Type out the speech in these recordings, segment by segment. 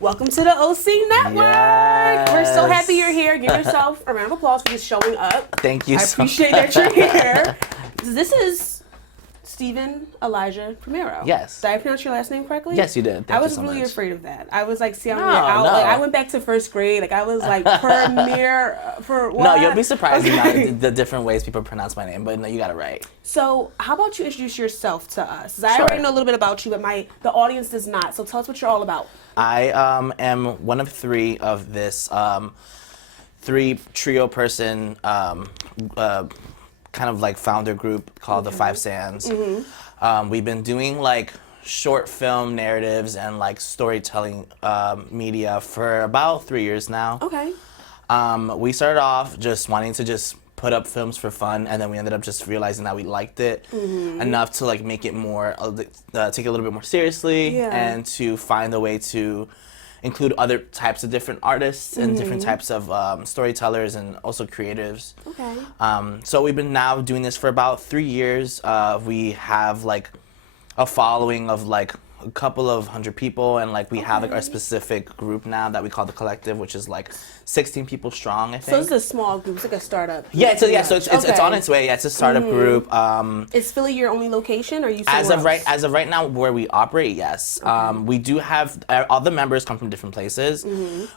Welcome to the OC Network. Yes. We're so happy you're here. Give yourself a round of applause for just showing up. Thank you I so appreciate that you're here. This is Stephen Elijah Primero. Yes. Did I pronounce your last name correctly? Yes, you did. Thank I was you so really much. afraid of that. I was like, see, I'm No, out. no. Like, I went back to first grade. Like, I was like, Premier for what? No, you'll be surprised Okay. about the different ways people pronounce my name, but no, you got it right. So, how about you introduce yourself to us? 'Cause I Sure. already know a little bit about you, but the audience does not. So, tell us what you're all about. I am one of three of this three trio person kind of like founder group called TheFiveSands. We've been doing like short film narratives and like storytelling media for about 3 years now. Okay. We started off just wanting to just put up films for fun, and then we ended up just realizing that we liked it enough to like make it more, take it a little bit more seriously, and to find a way to include other types of different artists and different types of storytellers and also creatives. Okay. So we've been now doing this for about 3 years. We have like a following of like a couple of hundred people, and like we have like our specific group now that we call the collective, which is like 16 people strong, I think. So this is a small group. It's like a startup. Yeah, so it's on its way. Yeah, it's a startup group. Is Philly your only location, or are you somewhere As of right now, where we operate, yes. We do have all the members come from different places.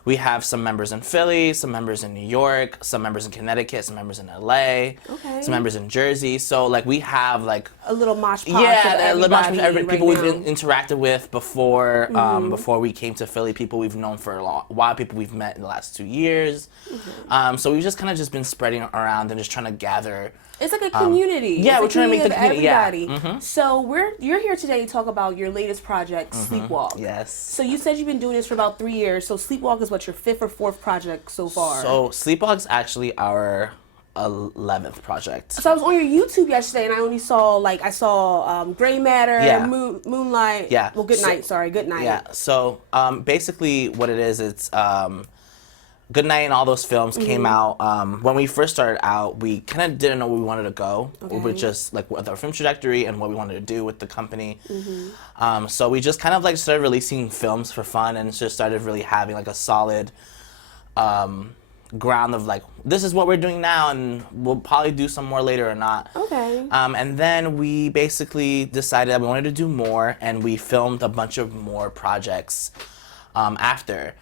We have some members in Philly, some members in New York, some members in Connecticut, some members in LA, some members in Jersey. So like we have like a little mosh posh. yeah, of a little much everybody people right we've now. interacted with before before we came to Philly, people we've known for a while, people we've met in the last 2 years. So we've just kind of just been spreading around and just trying to gather. It's like a community. yeah, It's we're a trying to make the community community. of everybody. So you're here today to talk about your latest project, SleepWalk. Yes. So you said you've been doing this for about 3 years. So SleepWalk is what, your fifth or fourth project so far? So SleepWalk's actually our 11th project. So I was on your YouTube yesterday, and I only saw Gray Matter, Yeah. Moonlight. Yeah. Well, Good So- Night. Sorry, Good Night. Yeah. So basically, what it is, it's Good Night and all those films came out. When we first started out, we kind of didn't know where we wanted to go. We were just like with our film trajectory and what we wanted to do with the company. So we just kind of like started releasing films for fun and just started really having like a solid ground of like, this is what we're doing now, and we'll probably do some more later or not. Okay. And then we basically decided that we wanted to do more, and we filmed a bunch of more projects after.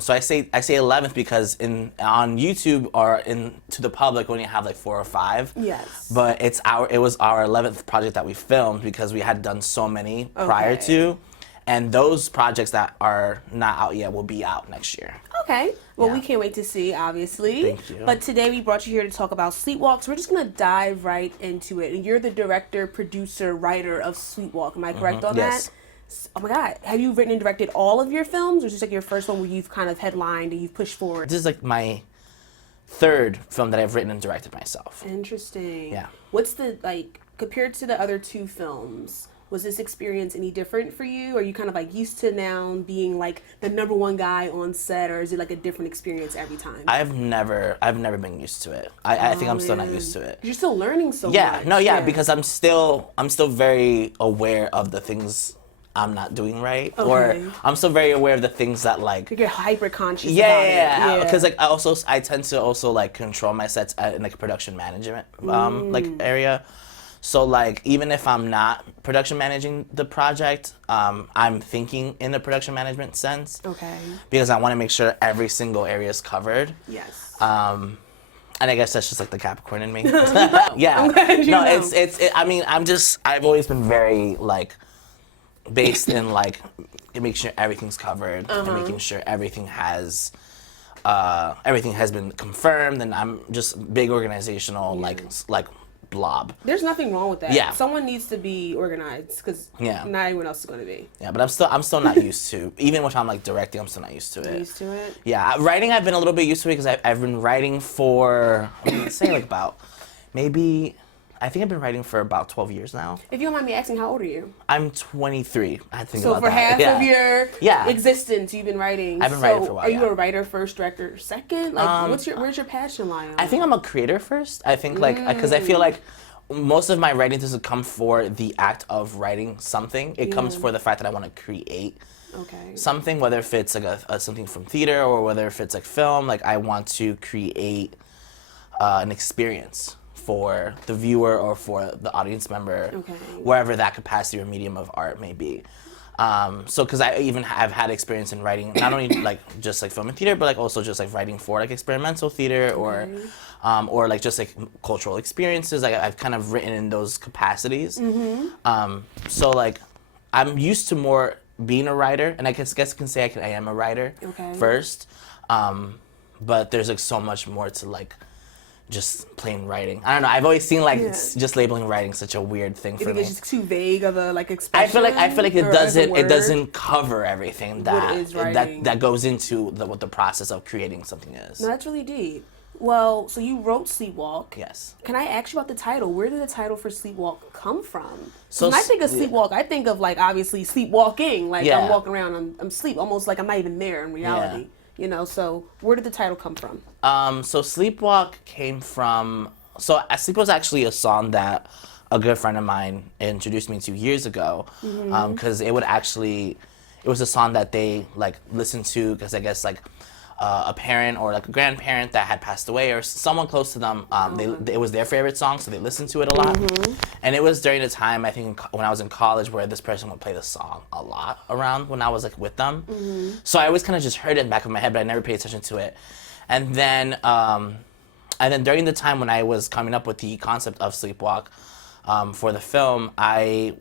So I say 11th because on YouTube or to the public we only have like 4 or 5. Yes. But it was our 11th project that we filmed because we had done so many prior to, and those projects that are not out yet will be out next year. Okay. Well, Yeah. we can't wait to see, obviously. Thank you. But today we brought you here to talk about SleepWalk. So we're just going to dive right into it. And you're the director, producer, writer of SleepWalk. Am I correct on Yes. that? Oh my God. Have you written and directed all of your films? Or is this like your first one where you've kind of headlined and you've pushed forward? This is like my 3rd film that I've written and directed myself. Interesting. Yeah. What's compared to the other 2 films, was this experience any different for you? Are you kind of like used to now being like the number one guy on set, or is it like a different experience every time? I've never been used to it. I think I'm still not used to it. You're still learning so Yeah, much. no, yeah, because I'm still very aware of the things I'm not doing right, or I'm still very aware of the things that like. You get hyper conscious. Yeah, about yeah, it. because like I tend to also like control my sets in like production management like area. So like even if I'm not production managing the project, I'm thinking in the production management sense. Okay. Because I want to make sure every single area is covered. Yes. And I guess that's just like the Capricorn in me. Yeah. I'm glad you know. I mean, I've always been very like based in like making sure everything's covered and making sure everything has been confirmed, and I'm just big organizational like blob. There's nothing wrong with that. Yeah. Someone needs to be organized because not everyone else is going to be. Yeah, but I'm still not used to, even when I'm like directing, I'm still not used to it. Used to it? Yeah, writing I've been a little bit used to it because I've been writing for, I'm gonna say like about maybe I think I've been writing for about 12 years now. If you don't mind me asking, how old are you? I'm 23. I had to think So about for that. half of your Yeah. existence, you've been writing. I've been writing for a while, Are you yeah. a writer first, director second? Like, where's your passion lie on? I think I'm a creator first. I think like because I feel like most of my writing doesn't come for the act of writing something. It comes for the fact that I want to create something, whether if it's like something from theater or whether if it's like film. Like I want to create an experience for the viewer or for the audience member, wherever that capacity or medium of art may be. So because I even have had experience in writing, not only like just like film and theater, but like also just like writing for like experimental theater or like just like cultural experiences. Like I've kind of written in those capacities. So like I'm used to more being a writer, and I guess I can say I am a writer first. But there's like so much more to like just plain writing. I don't know. I've always seen like just labeling writing such a weird thing for me. It's just too vague of a like expression. I feel like it doesn't cover everything that goes into what the process of creating something is. No, that's really deep. Well, so you wrote SleepWalk. Yes. Can I ask you about the title? Where did the title for SleepWalk come from? So when I think of SleepWalk, I think of like obviously sleepwalking, like I'm walking around, I'm asleep, almost like I'm not even there in reality. You know, so where did the title come from? So SleepWalk came from, Sleep was actually a song that a good friend of mine introduced me to years ago, because it was a song that they like listened to, because I guess like a parent or like a grandparent that had passed away or someone close to them, it was their favorite song, so they listened to it a lot. And it was during the time, I think when I was in college, where this person would play the song a lot around when I was like with them. So I always kind of just heard it in the back of my head, but I never paid attention to it. And then during the time when I was coming up with the concept of SleepWalk for the film, I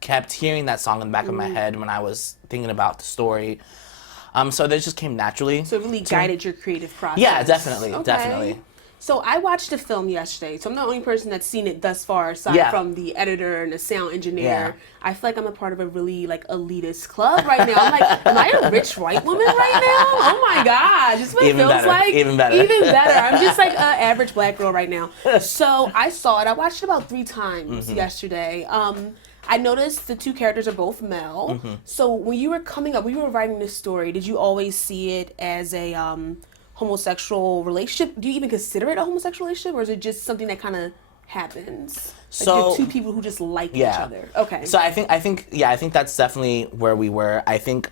kept hearing that song in the back of my head when I was thinking about the story. So that just came naturally. So it really guided your creative process. Yeah, definitely. So I watched the film yesterday. So I'm the only person that's seen it thus far, aside from the editor and the sound engineer. I feel like I'm a part of a really like elitist club right now. I'm like, am I a rich white woman right now? Oh my God, just what it feels like. Even better. I'm just like an average black girl right now. So I saw it. I watched it about 3 times yesterday. I noticed the 2 characters are both male. So when you were coming up, when you were writing this story, did you always see it as a homosexual relationship? Do you even consider it a homosexual relationship, or is it just something that kind of happens? Like So 2 people who just like each other. Okay. So I think that's definitely where we were. I think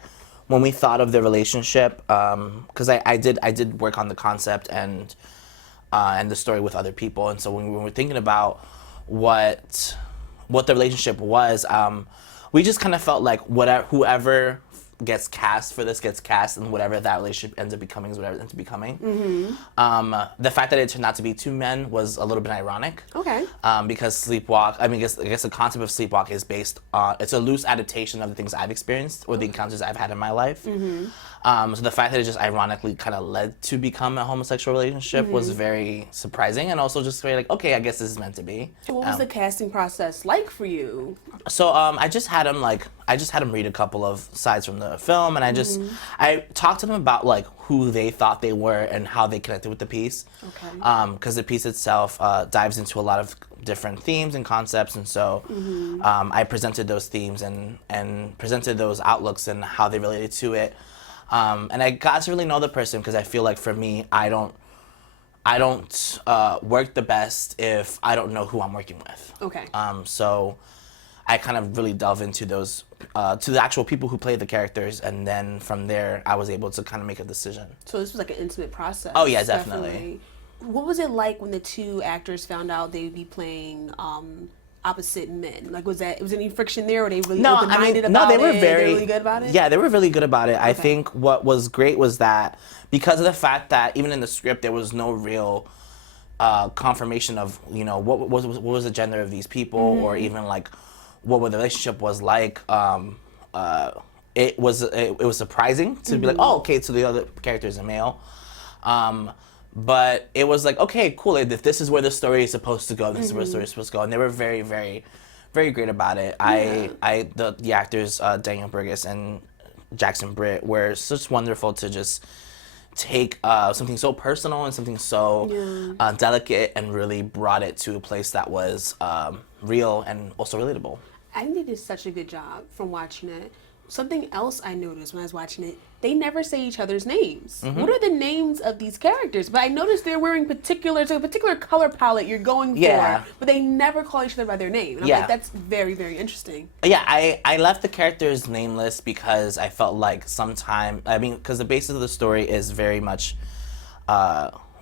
when we thought of the relationship, because I did work on the concept and the story with other people, and so when we were thinking about what the relationship was, we just kind of felt like whoever gets cast for this gets cast, and whatever that relationship ends up becoming is whatever it ends up becoming. The fact that it turned out to be 2 men was a little bit ironic. Okay. Because SleepWalk, I guess the concept of SleepWalk is based on, it's a loose adaptation of the things I've experienced or the encounters I've had in my life. So the fact that it just ironically kind of led to become a homosexual relationship was very surprising, and also just very like, okay, I guess this is meant to be. So what was the casting process like for you? So I just had him read a couple of sides from the film, and I talked to them about like who they thought they were and how they connected with the piece. Okay. Because the piece itself dives into a lot of different themes and concepts, and so I presented those themes and presented those outlooks and how they related to it. And I got to really know the person, because I feel like for me, I don't work the best if I don't know who I'm working with. Okay. So I kind of really delve into those, to the actual people who play the characters, and then from there, I was able to kind of make a decision. So this was like an intimate process. Oh yeah, definitely. What was it like when the 2 actors found out they would be playing opposite men? Like, was there any friction there, or were they really open-minded about it? They were really good about it? Yeah, they were really good about it. Okay. I think what was great was that because of the fact that even in the script there was no real confirmation of, you know, what was the gender of these people, or even like what the relationship was like. It was surprising to be like, oh, okay, so the other character is a male. But it was like, okay, cool. If this is where the story is supposed to go, this is where the story is supposed to go, and they were very, very, very great about it. Yeah. The actors Daniel Burgess and Jackson Britt were such wonderful to just take something so personal and something so delicate and really brought it to a place that was real and also relatable. I think they did such a good job from watching it. something else I noticed when I was watching it, they never say each other's names. Mm-hmm. What are the names of these characters? But I noticed they're wearing a particular color palette you're going Yeah. for, but they never call each other by their name. And I'm like, that's very, very interesting. Yeah, I left the characters nameless because I felt like because the basis of the story is very much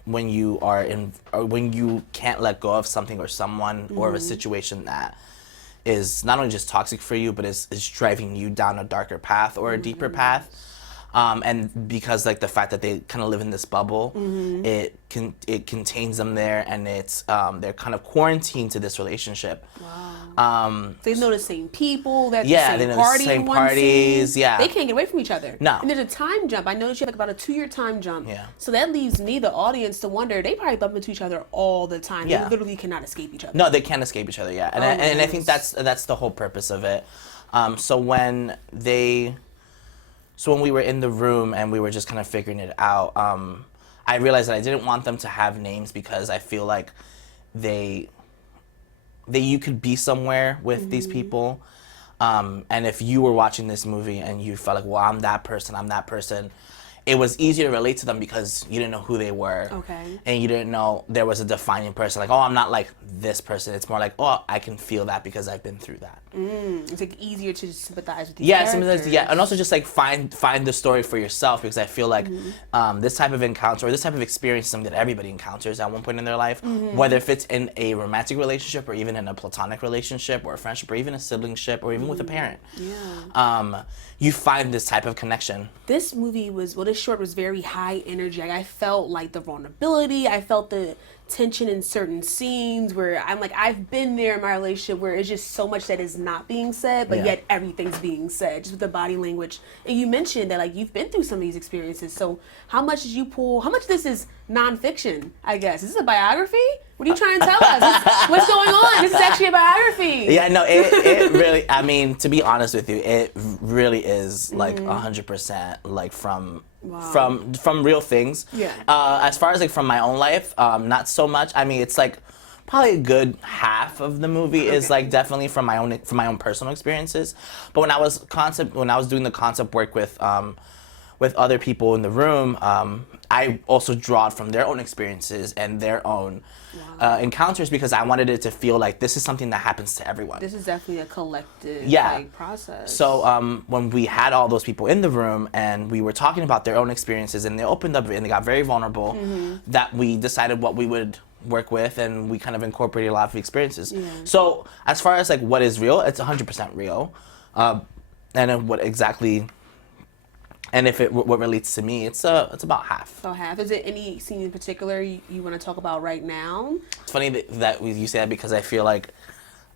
when you are or when you can't let go of something or someone or of a situation that is not only just toxic for you, but is driving you down a darker path or a deeper path. And because like the fact that they kind of live in this bubble, it contains them there, and it's they're kind of quarantined to this relationship. Wow. They know the same people. They're Yeah, the they same know party the same in one parties. scene. Yeah, They can't get away from each other. No. And there's a time jump. I noticed you have like about a 2-year time jump. Yeah. So that leaves me, the audience, to wonder, they probably bump into each other all the time. Yeah. They literally cannot escape each other. No, they can't escape each other. Yeah, and and I think that's the whole purpose of it. So when we were in the room and we were just kind of figuring it out, I realized that I didn't want them to have names because I feel like you could be somewhere with these people, and if you were watching this movie and you felt like, well, I'm that person, it was easier to relate to them because you didn't know who they were. Okay. And you didn't know there was a defining person. Like, oh, I'm not like this person. It's more like, oh, I can feel that because I've been through that. It's like easier to sympathize with these Yeah, characters. and also just like find the story for yourself, because I feel like this type of encounter or this type of experience is something that everybody encounters at one point in their life, whether if it's in a romantic relationship or even in a platonic relationship or a friendship or even a siblingship or even with a parent. Yeah. You find this type of connection. This movie this short was very high energy. Like, I felt like the vulnerability. I felt the tension in certain scenes where I'm like, I've been there in my relationship where it's just so much that is not being said, but yet everything's being said, just with the body language. And you mentioned that like you've been through some of these experiences. So how much of this is nonfiction, I guess? Is this a biography? What are you trying to tell us? What's going on? This is actually a biography. Yeah, no, it really, I mean, to be honest with you, it really is like 100% like from real things. Yeah. As far as like from my own life, not so much. I mean, it's like probably a good half of the movie is like definitely from my own personal experiences. But when I was doing the concept work with other people in the room, I also draw it from their own experiences and their own encounters, because I wanted it to feel like this is something that happens to everyone. This is definitely a collective process. So when we had all those people in the room and we were talking about their own experiences and they opened up and they got very vulnerable, that we decided what we would work with, and we kind of incorporated a lot of experiences. Yeah. So as far as like what is real, it's 100% real. And then what exactly... And what relates to me, it's about half. So half. Is it any scene in particular you want to talk about right now? It's funny that you say that, because I feel like,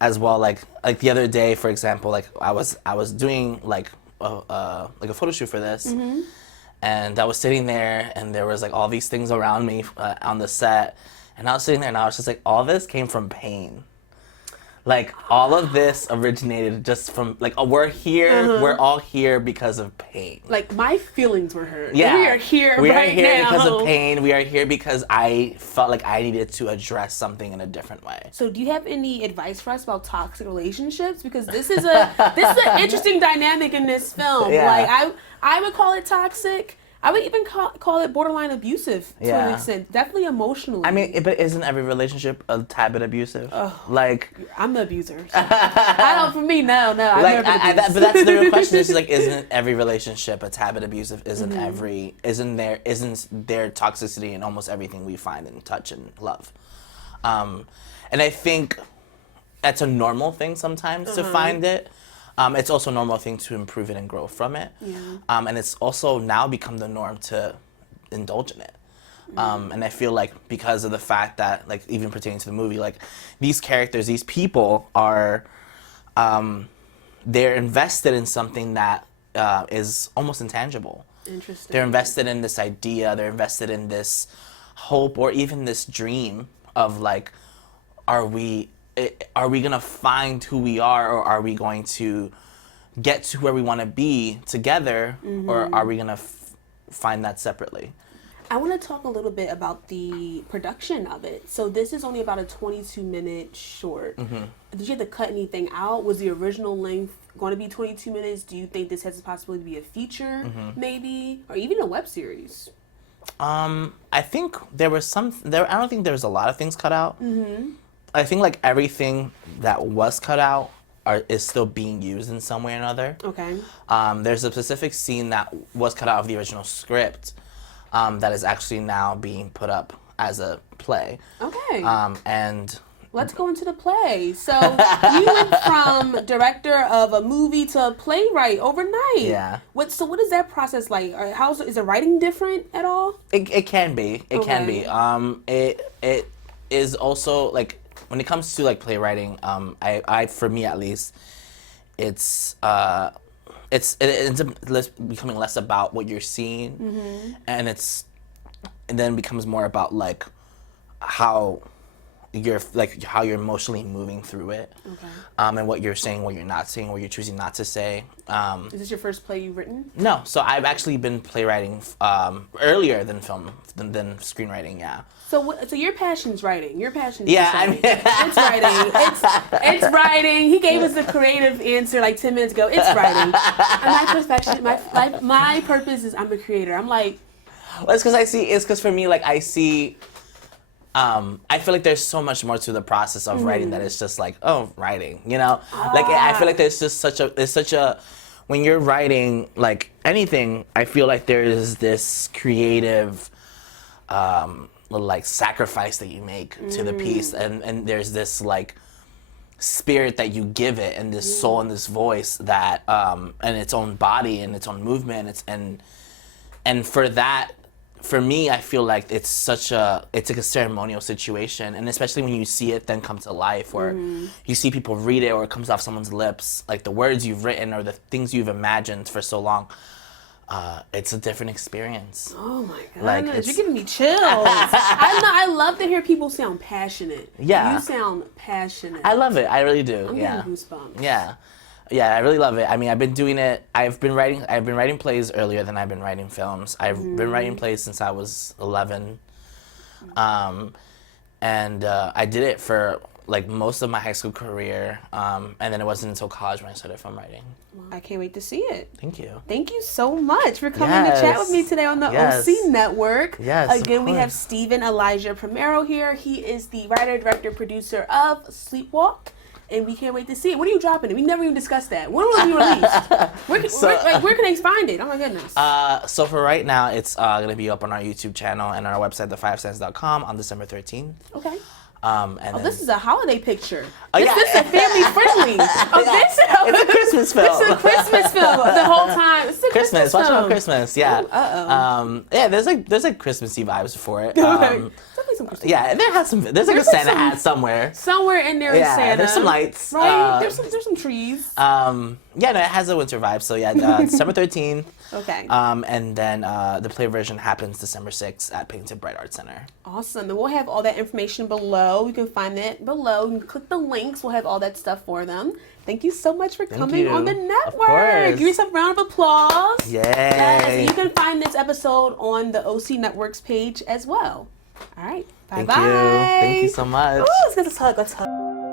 as well, like the other day, for example, like I was doing like a photo shoot for this, and I was sitting there, and there was like all these things around me on the set, and I was sitting there, and I was just like, all this came from pain. Like, all of this originated just from, like, we're here, we're all here because of pain. Like, my feelings were hurt. Yeah. We are here We right are here now. because of pain. We are here because I felt like I needed to address something in a different way. So do you have any advice for us about toxic relationships? Because this is an interesting dynamic in this film. Yeah. Like, I would call it toxic. I would even call it borderline abusive to an extent. Definitely emotionally. I mean, but isn't every relationship a tad bit abusive? Like, I'm the abuser. So. I don't. For me, no. I've like, never been abused. but that's the real question. Is like, isn't every relationship a tad bit abusive? Isn't there toxicity in almost everything we find in touch and love? And I think that's a normal thing sometimes to find it. It's also a normal thing to improve it and grow from it. Yeah. And it's also now become the norm to indulge in it. And I feel like because of the fact that, like, even pertaining to the movie, like, these characters, these people are, they're invested in something that is almost intangible. Interesting. They're invested in this idea, they're invested in this hope or even this dream of, like, are we gonna find who we are, or are we going to get to where we want to be together, or are we gonna find that separately? I want to talk a little bit about the production of it. So this is only about a 22-minute short. Did you have to cut anything out? Was the original length going to be 22 minutes. Do you think this has the possibility to be a feature, maybe, or even a web series? I think there was I don't think there was a lot of things cut out. I think like everything that was cut out is still being used in some way or another. Okay. There's a specific scene that was cut out of the original script that is actually now being put up as a play. Okay. And let's go into the play. So you went from director of a movie to playwright overnight. Yeah. What is that process like? Is the writing different at all? It can be. It can be. It is also like when it comes to like playwriting. I for me at least, it ends up becoming less about what you're seeing, and then becomes more about like how you're emotionally moving through it, and what you're saying, what you're not saying, what you're choosing not to say. Is this your first play you've written? No, so I've actually been playwriting earlier than than screenwriting. Yeah. So your passion's writing. Your passion. Yeah, writing. It's writing. It's writing. He gave us the creative answer like 10 minutes ago. It's writing. And my purpose is I'm a creator. I'm like. Well, it's because for me, like I see. I feel like there's so much more to the process of writing that it's just like, writing, you know? Like, I feel like there's such a, when you're writing, like, anything, I feel like there is this creative, like, sacrifice that you make to the piece, and there's this, like, spirit that you give it, and this soul and this voice that, and its own body and its own movement, and for that, for me, I feel like it's like a ceremonial situation, and especially when you see it then come to life, or you see people read it, or it comes off someone's lips, like the words you've written or the things you've imagined for so long. It's a different experience. Oh my god! Like, you're giving me chills. I love to hear people sound passionate. Yeah, you sound passionate. I love it. I really do. I'm getting goosebumps. Yeah, I really love it. I mean, I've been doing it. I've been writing plays earlier than I've been writing films. I've been writing plays since I was 11, and I did it for like most of my high school career, and then it wasn't until college when I started film writing. I can't wait to see it. Thank you. Thank you so much for coming to chat with me today on the OC Network. Yes. Again, we have Stephen Elijah Primero here. He is the writer, director, producer of SleepWalk. And we can't wait to see it. When are you dropping it? We never even discussed that. When will it be released? Where can they find it? Oh my goodness. So for right now, it's going to be up on our YouTube channel and our website, TheFiveSands.com, on December 13th. Okay. This is a holiday picture. This is family friendly. It's a Christmas film. It's a Christmas film the whole time. It's a Christmas Watch film. it on Christmas. Yeah. Yeah. There's like Christmassy vibes for it. Definitely some Christmas. Yeah, there's like a Santa hat somewhere. Somewhere in there is Santa. There's some lights. Right. There's some trees. Yeah, no, it has a winter vibe. So yeah, December 13th. Okay. And then the play version happens December 6th at Painted Bright Art Center. Awesome. And we'll have all that information below. You can find that below. You can click the links. We'll have all that stuff for them. Thank you so much for coming on the network. Of course. Give yourself a round of applause. Yay. Yes, you can find this episode on the OC Network's page as well. All right. Bye-bye. Thank you so much. Ooh, let's hug.